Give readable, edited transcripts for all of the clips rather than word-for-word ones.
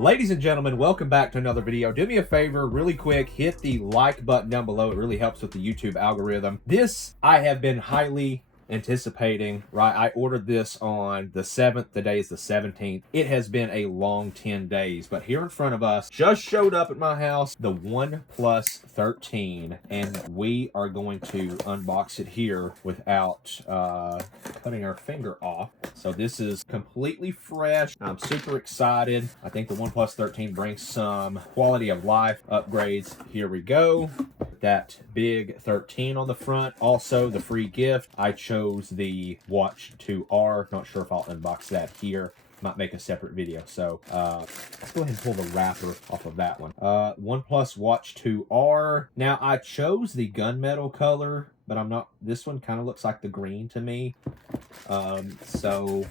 Ladies and gentlemen, welcome back to another video. Do me a favor, really quick, hit the like button down below. It really helps with the YouTube algorithm. This I have been highly anticipating, right? I ordered this on the 7th. Today is the 17th. It has been a long 10 days, but here in front of us, just showed up at my house, the OnePlus 13, and we are going to unbox it here without cutting our finger off. So this is completely fresh. I'm super excited. I think the OnePlus 13 brings some quality of life upgrades. Here we go. That big 13 on the front. Also, the free gift, I chose the Watch 2R. Not sure if I'll unbox that here. Might make a separate video. So let's go ahead and pull the wrapper off of that one. OnePlus Watch 2R. Now, I chose the gunmetal color, but I'm not. This one kind of looks like the green to me. So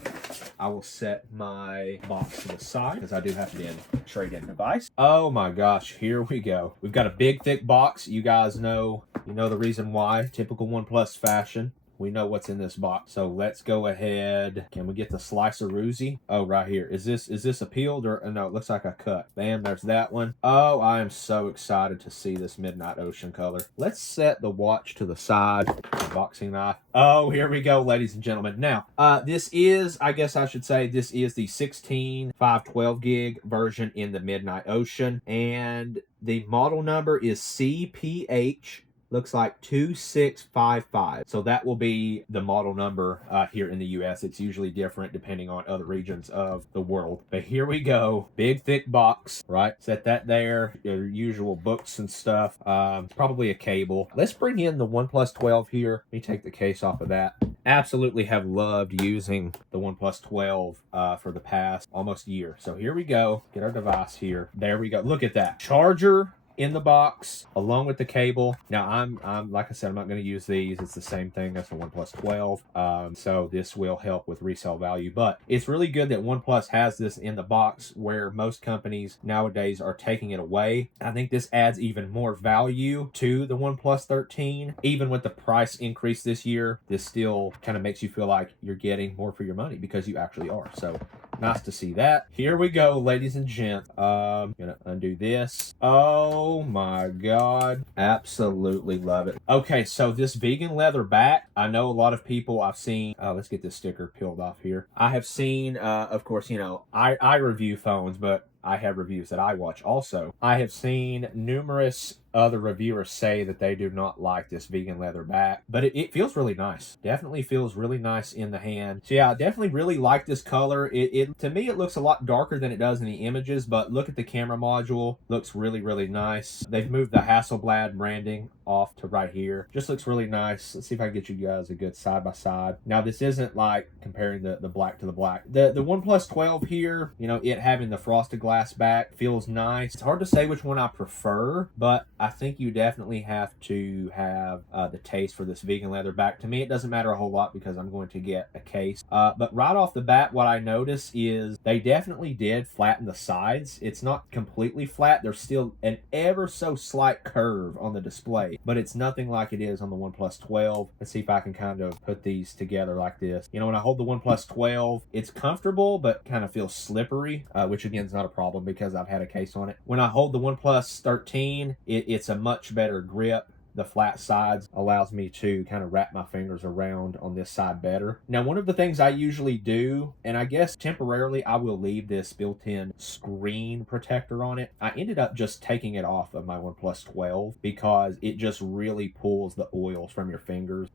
I will set my box to the side because I do have to trade in device. Oh my gosh, here we go. We've got a big thick box. You guys know, the reason why. Typical OnePlus fashion. We know what's in this box. So let's go ahead. Can we get the slicer-oozy? Oh, right here. Is this a peeled or no, it looks like a cut. Bam, there's that one. Oh, I am so excited to see this Midnight Ocean color. Let's set the watch to the side. Unboxing knife. Oh, here we go, ladies and gentlemen. Now, this is, I guess I should say, this is the 16 512 gig version in the Midnight Ocean. And the model number is CPH. Looks like 2655. So that will be the model number here in the US. It's usually different depending on other regions of the world. But here we go. Big, thick box, right? Set that there. Your usual books and stuff. Probably a cable. Let's bring in the OnePlus 12 here. Let me take the case off of that. Absolutely have loved using the OnePlus 12 for the past almost year. So here we go. Get our device here. There we go. Look at that. Charger in the box along with the cable. Now I'm like I said, I'm not going to use these. It's the same thing as the OnePlus 12. So this will help with resale value, but it's really good that OnePlus has this in the box where most companies nowadays are taking it away. I think this adds even more value to the OnePlus 13. Even with the price increase this year, this still kind of makes you feel like you're getting more for your money because you actually are. So nice to see that. Here we go, ladies and gents. Gonna undo this. Oh my God. Absolutely love it. Okay, so this vegan leather back, I know a lot of people I've seen, let's get this sticker peeled off here. I have seen, of course, I review phones, but I have reviews that I watch also. I have seen numerous other reviewers say that they do not like this vegan leather back, but it feels really nice. Definitely feels really nice in the hand. So yeah, I definitely really like this color. To me, it looks a lot darker than it does in the images, but look at the camera module. Looks really, really nice. They've moved the Hasselblad branding off to right here. Just looks really nice. Let's see if I can get you guys a good side-by-side. Now, this isn't like comparing the black to the black. The OnePlus 12 here, it having the frosted glass back feels nice. It's hard to say which one I prefer, but I think you definitely have to have the taste for this vegan leather back. To me, it doesn't matter a whole lot because I'm going to get a case. But right off the bat, what I notice is they definitely did flatten the sides. It's not completely flat. There's still an ever so slight curve on the display, but it's nothing like it is on the OnePlus 12. Let's see if I can kind of put these together like this. When I hold the OnePlus 12, it's comfortable, but kind of feels slippery, which again is not a problem because I've had a case on it. When I hold the OnePlus 13, it's a much better grip. The flat sides allows me to kind of wrap my fingers around on this side better. Now, one of the things I usually do, and I guess temporarily I will leave this built-in screen protector on it. I ended up just taking it off of my OnePlus 12 because it just really pulls the oils from your fingers,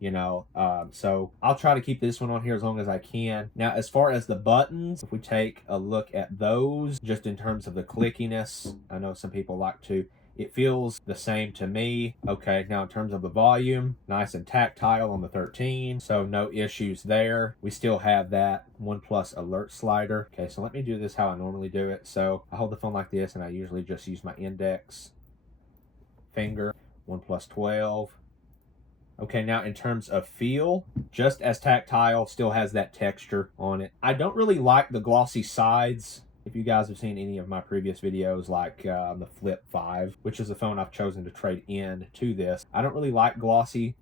So I'll try to keep this one on here as long as I can. Now, as far as the buttons, if we take a look at those, just in terms of the clickiness, I know some people like to. It feels the same to me. Okay, now in terms of the volume, nice and tactile on the 13, so no issues there. We still have that OnePlus alert slider. Okay, so let me do this how I normally do it. So I hold the phone like this, and I usually just use my index finger. OnePlus 12. Okay, now in terms of feel, just as tactile, still has that texture on it. I don't really like the glossy sides If you guys have seen any of my previous videos, like the Flip 5, which is a phone I've chosen to trade in to this, I don't really like glossy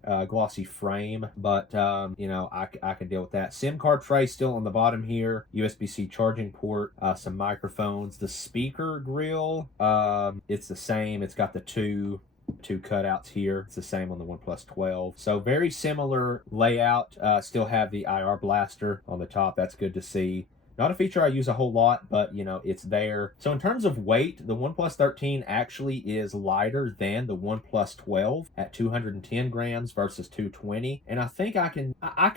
frame, but you know, I can deal with that. SIM card tray still on the bottom here, USB-C charging port, some microphones. The speaker grill, it's the same. It's got the two cutouts here. It's the same on the OnePlus 12. So very similar layout. Still have the IR blaster on the top. That's good to see. Not a feature I use a whole lot, but you know, it's there. So in terms of weight, the OnePlus 13 actually is lighter than the OnePlus 12 at 210 grams versus 220. And I think I can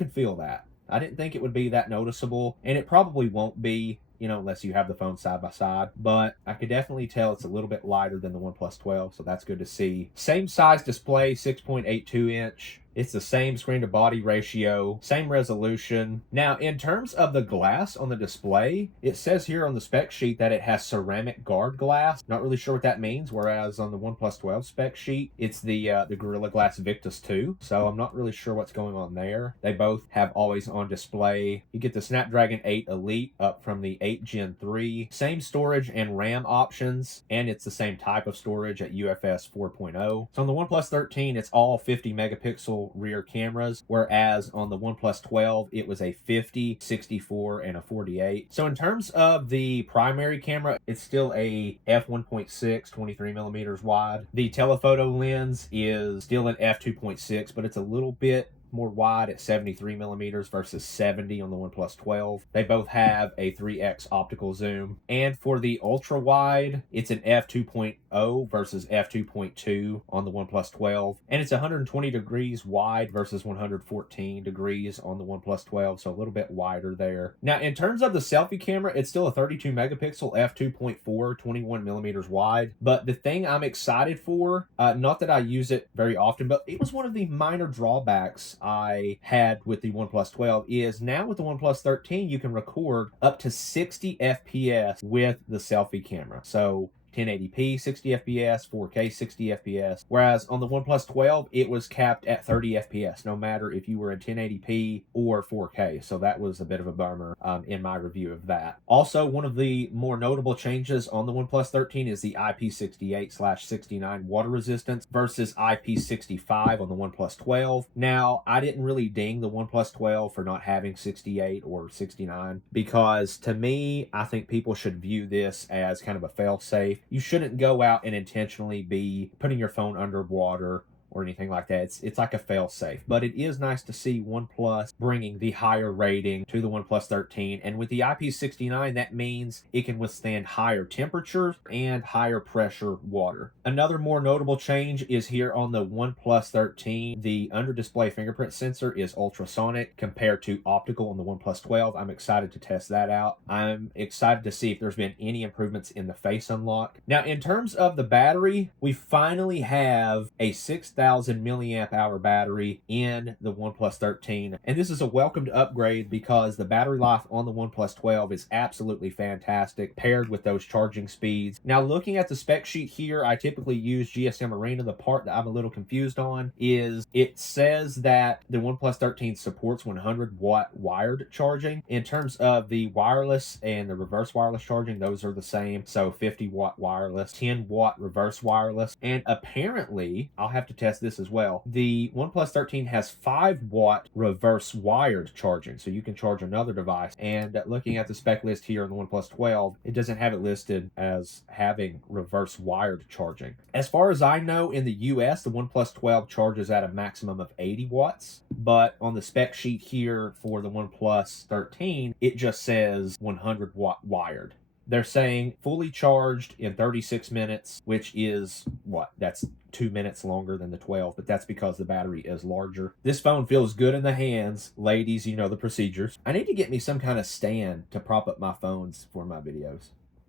feel that. I didn't think it would be that noticeable, and it probably won't be, you know, unless you have the phone side by side, but I could definitely tell it's a little bit lighter than the OnePlus 12, so that's good to see. Same size display, 6.82 inch. It's the same screen to body ratio, same resolution. Now, in terms of the glass on the display, it says here on the spec sheet that it has ceramic guard glass. Not really sure what that means, whereas on the OnePlus 12 spec sheet, it's the Gorilla Glass Victus 2. So I'm not really sure what's going on there. They both have always on display. You get the Snapdragon 8 Elite up from the 8 Gen 3. Same storage and RAM options, and it's the same type of storage at UFS 4.0. So on the OnePlus 13, it's all 50 megapixel rear cameras, whereas on the OnePlus 12 it was a 50, 64, and a 48. So in terms of the primary camera, it's still a f1.6 23 millimeters wide. The telephoto lens is still an f2.6, but it's a little bit more wide at 73 millimeters versus 70 on the OnePlus 12. They both have a 3x optical zoom. And for the ultra wide, it's an f2.0 versus f2.2 on the OnePlus 12. And it's 120 degrees wide versus 114 degrees on the OnePlus 12, so a little bit wider there. Now, in terms of the selfie camera, it's still a 32 megapixel f2.4, 21 millimeters wide. But the thing I'm excited for, not that I use it very often, but it was one of the minor drawbacks I had with the OnePlus 12, is now with the OnePlus 13, you can record up to 60 FPS with the selfie camera. So 1080p 60 FPS, 4K 60 FPS, whereas on the OnePlus 12 it was capped at 30 FPS, no matter if you were in 1080p or 4K. So that was a bit of a bummer in my review of that. Also, one of the more notable changes on the OnePlus 13 is the IP68/69 water resistance versus IP65 on the OnePlus 12. Now, I didn't really ding the OnePlus 12 for not having 68 or 69, because to me, I think people should view this as kind of a fail-safe. You shouldn't go out and intentionally be putting your phone underwater or anything like that. It's like a fail-safe. But it is nice to see OnePlus bringing the higher rating to the OnePlus 13. And with the IP69, that means it can withstand higher temperatures and higher pressure water. Another more notable change is here on the OnePlus 13. The under-display fingerprint sensor is ultrasonic compared to optical on the OnePlus 12. I'm excited to test that out. I'm excited to see if there's been any improvements in the face unlock. Now, in terms of the battery, we finally have a 6,000 milliamp hour battery in the OnePlus 13, and this is a welcomed upgrade because the battery life on the OnePlus 12 is absolutely fantastic paired with those charging speeds. Now, looking at the spec sheet here, I typically use GSM Arena. The part that I'm a little confused on is it says that the OnePlus 13 supports 100 watt wired charging. In terms of the wireless and the reverse wireless charging, those are the same. So 50 watt wireless, 10 watt reverse wireless, and apparently, I'll have to test this as well, the OnePlus 13 has 5 watt reverse wired charging, so you can charge another device. And looking at the spec list here on the OnePlus 12, it doesn't have it listed as having reverse wired charging. As far as I know, in the US, the OnePlus 12 charges at a maximum of 80 watts, but on the spec sheet here for the OnePlus 13, it just says 100 watt wired. They're saying fully charged in 36 minutes, which is, what, that's 2 minutes longer than the 12, but that's because the battery is larger. This phone feels good in the hands. Ladies, you know the procedures. I need to get me some kind of stand to prop up my phones for my videos.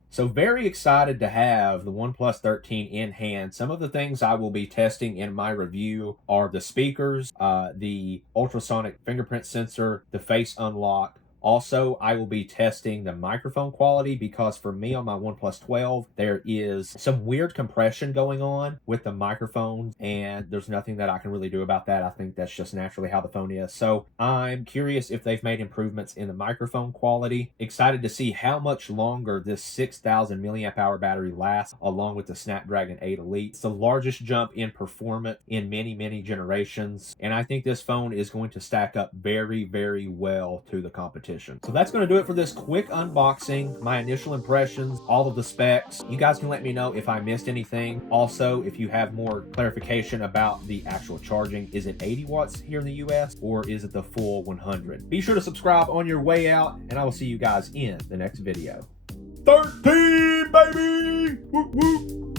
So very excited to have the OnePlus 13 in hand. Some of the things I will be testing in my review are the speakers, the ultrasonic fingerprint sensor, the face unlock, Also, I will be testing the microphone quality because for me on my OnePlus 12, there is some weird compression going on with the microphones, and there's nothing that I can really do about that. I think that's just naturally how the phone is. So I'm curious if they've made improvements in the microphone quality. Excited to see how much longer this 6,000 milliamp hour battery lasts, along with the Snapdragon 8 Elite. It's the largest jump in performance in many, many generations, and I think this phone is going to stack up very, very well to the competition. So that's going to do it for this quick unboxing, my initial impressions, all of the specs. You guys can let me know if I missed anything. Also, if you have more clarification about the actual charging, is it 80 watts here in the US or is it the full 100? Be sure to subscribe on your way out, and I will see you guys in the next video. 13, baby! Woo, woo.